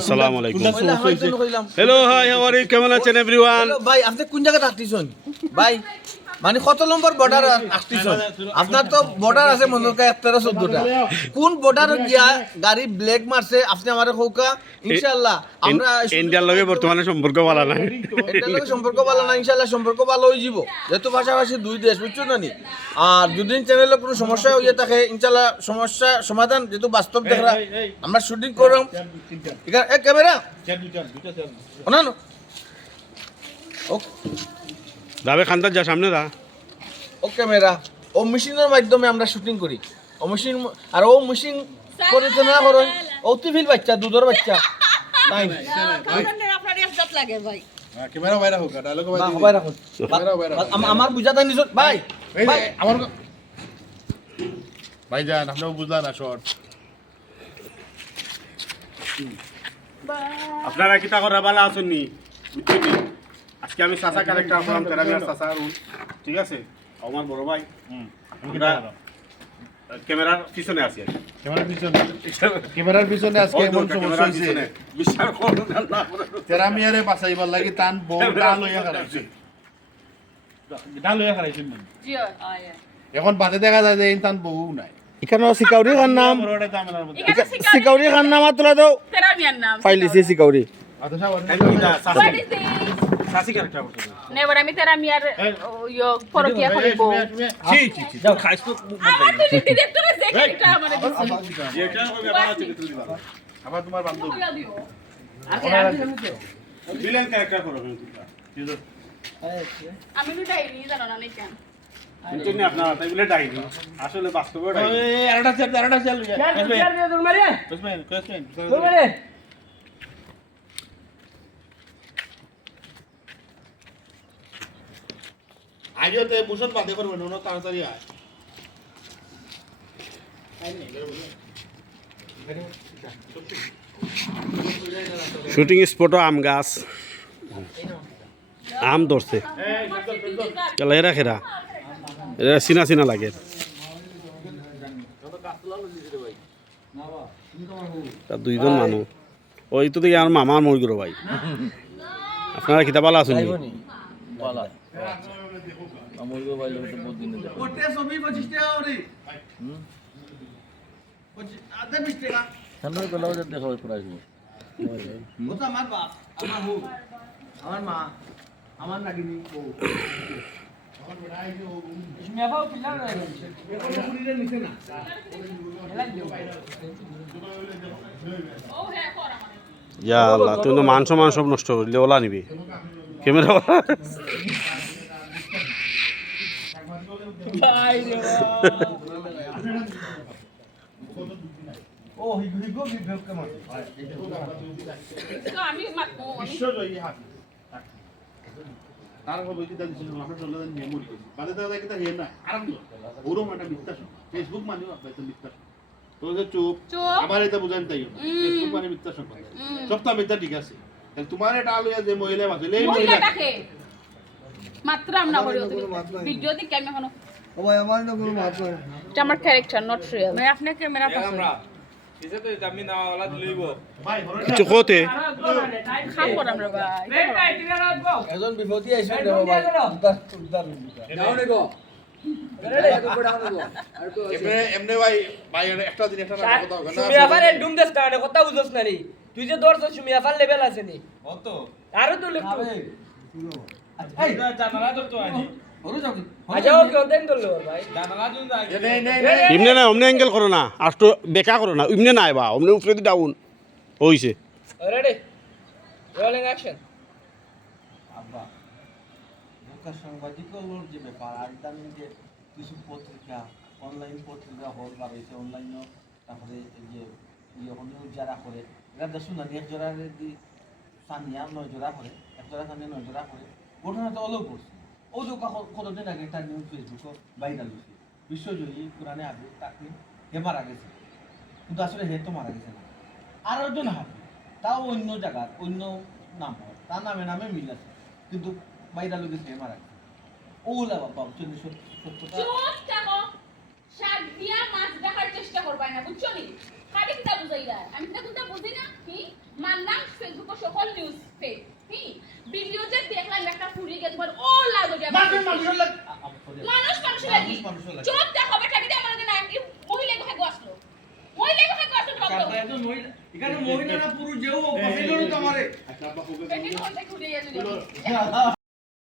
আসসালামু আলাইকুম। Hello, hi, how are you? কেমন আছেন এভরিওয়ান? ভাই আপনি কোন জায়গায় আসতেছেন ভাই? মানে কত নম্বর বর্ডার আসতেছেন? আপনার তো বর্ডার আছে মনে হয় 13-14টা। কোন বর্ডার গিয়া গাড়ি ব্লেক মারছে আপনি আমারে কওকা? ইনশাআল্লাহ আমরা ইন্ডিয়ার লগে বর্তমানে সম্পর্ক ভালো না। এটার লগে সম্পর্ক ভালো না, ইনশাআল্লাহ সম্পর্ক ভালো হয়ে যাব। যেহেতু পাশাপাশি দুই দেশ, বুঝছো না নি? আর যদি চ্যানেলে কোনো সমস্যা হয়ে থাকে ইনশাআল্লাহ সমস্যা সমাধান যেহেতু বাস্তব দেখরা আমরা শুটিং করব। ঠিক আছে, ক্যামেরা না না ওকে দাবে খান্দার যা সামনে দা। ও ক্যামেরা ও মেশিনের মাধ্যমে আমরা শুটিং করি। ও মেশিন আর ও মেশিন পরিচালনা করেন ও টিভির বাচ্চা, দুধের বাচ্চা তাই আপনার ইজ্জত লাগে ভাই। ক্যামেরা বাইরে হোক, ডায়লগ ভাই রাখুন। আমার বুঝাতে নিছো ভাই ভাই আমার ভাই যান আপনিও বুঝলেন না শর্ট। আপনারা কিতা করা ভালো আছেন নি? বুঝছেন নি? আজকে আমি চাচা ক্যারেক্টার করলাম, তারা আমি চাচা আরুন, ঠিক আছে? আমার বড় ভাই আমরা ক্যামেরার পিছনে আছি। ক্যামেরার পিছনে আজকে এমন সমস্যা হইছে, বিশ্বাস করুন না। তেরা মিয়ারে বাঁচাইবার লাগি তান বউ ডাল লইয়া খারাইছে, ডাল লইয়া খারাইছেন না। জি আয়। এখন বাদে দেখা যায় যে তান বউ নাই। এখানে সিকাউরি খান নাম, বড়টা জামেলার মধ্যে সিকাউরি খান নাম তোলা দাও তেরা মিয়ার নাম। ফাইলিছি সিকাউরি। আচ্ছা সাহেব What is this? চাচি ক্যারেক্টার করছেন। নেভার আমি তেরা মিয়ার ইয়ো পরকিয়া করিব। ছি ছি ছি যাও খাইছ তো। আমার তো ডিরেক্টর দেখে এটা আমারে দিছে। যেটা হবে ভালো আছে কিন্তু দিবা। আবার তোমার বান্ধবী ভিলেন ক্যারেক্টার করো কিন্তু। আমি তো ডাইনি জানো না কেন। কিন্তু না আপনারা তাই বলে ডাইনি, আসলে বাস্তবে ডাইনি। এই আরেকটা চাল লইয়া আজও তে ভূষণ বাদে করবেন না, তাড়াতাড়ি আয়। শুটিং স্পটও আম গাছ, আম ধরছে। কেলা এরা খেরা এরা চিনা চিনা লাগে। তা দুইজন মানুষ ওই তো দেখি আমার মামা মরি গো ভাই। আপনারা কিতা পালা আছেন? ওটা ছবি 25 টাকা করে আধা 20 টাকা সামনে গলাও যে দেখাও প্রাইস ওটা আমার বাপ, আমার হু, আমার মা, আমার নাগিনী বউ। মেফাও পিলা না এখন পুরিরে নিছে না ও হ্যাঁ কর আমার। ইয়া আল্লাহ, তুই তো মান সম্মান সব নষ্ট করলি। ওলা নিবি ক্যামেরা ও হিগো বিভেক কেমন তো আমি মাতমু আমি বিশ্বজয়ী হাতি তার হবে কি দিছিল আমরা চলে যান মেমোরি বাদে দাদা কিটা হে না আরাম তো ওরম একটা মিথ্যা ফেসবুক মানে আপনার তো মিথ্যা তো যে চুপ আমার এটা বুঝান তাই ফেসবুক মানে মিথ্যা সম্পর্ক সবটা মিথ্যা ঠিক আছে তাহলে তোমার এটা আলুয়া যে মহিলা বাসলে এই মহিলাটাকে মাত্র আমরা করি ভিডিও দেখি আমি এখনো ও ভাই আমার না কোনো মাছ করে এটা আমার ক্যারেক্টার নট রিয়েল ভাই আপনি ক্যামেরা পাচ্ছেন ভাই কিছু কোতে খাম কর আমরা ভাই একজন বিপদী আইছে দেব ভাই উদ্ধার দাও নে গো এমনে ভাই ভাই একটা দিন একটা কথা হবে না তুমি আবার ডুম দেস কারণে কথা বুঝছ না নি তুই যে দৌড়ছ তুমি আবার লেভেল আছে নি কত আরো তো লেভেল এই জানালা তো আনি ওরু যাও কি আজাও কি ওদেন দল ভাই জানালা জুন যাই নেই ইমনে না অমনে অ্যাঙ্গেল করো না, আষ্ট বেকা করো না। ইমনে নাই বা অমনে উপরে দি ডাউন হইছে। রেডি রোলিং অ্যাকশন আব্বা লোকাল সাংবাদিকদের যে ব্যাপার আজদানি যে কিছু পত্রিকা অনলাইন পত্রিকা হল বাড়াইছে অনলাইনও, তারপরে এই যে নিউজ যারা করে এরা দেখুন না এক জোড়া দি সানিয়া 9 জোড়া করে, এক জোড়া সানিয়া 9 জোড়া করে। ঘটনাটা অলগ করছে ও যে কতদিন আগে একটা নিউজ ফেসবুক ভাইরাল হয়েছে বিশ্বজয়ী কোরআনে আগে তাকে হে মারা গেছে, কিন্তু আসলে হে তো মারা গেছে না। আর একজন হাফি তাও অন্য জায়গার অন্য নাম হয়, তার নামে নামে মিল আছে, কিন্তু বাইরা লোকে সে মারা ওগুলা বাবা চন্দ্র সত্যতা চোখ থাকো শাক দিয়া মাছ দেখার চেষ্টা করবাই না বুঝছো নি খালি কিতা বুঝাইলা আমি তো কোনটা বুঝি না কি মানলাম ফেসবুকে সকল নিউজ ফেক কি ভিডিও যে দেখলাম একটা ফুরি গেছে বল ও লাগো দিয়া মানুষ লাগি চোখ দেখো বেটা কি আমার না কি মহিলা কোথায় আসলো মহিলা কোথায় আসলো চারটা একজন মহিলা এখানে মহিলারা পুরুষ যেও অপশন তো আমারে আচ্ছা আব্বা খুব পেটি কোথায় ঘুরে গেছে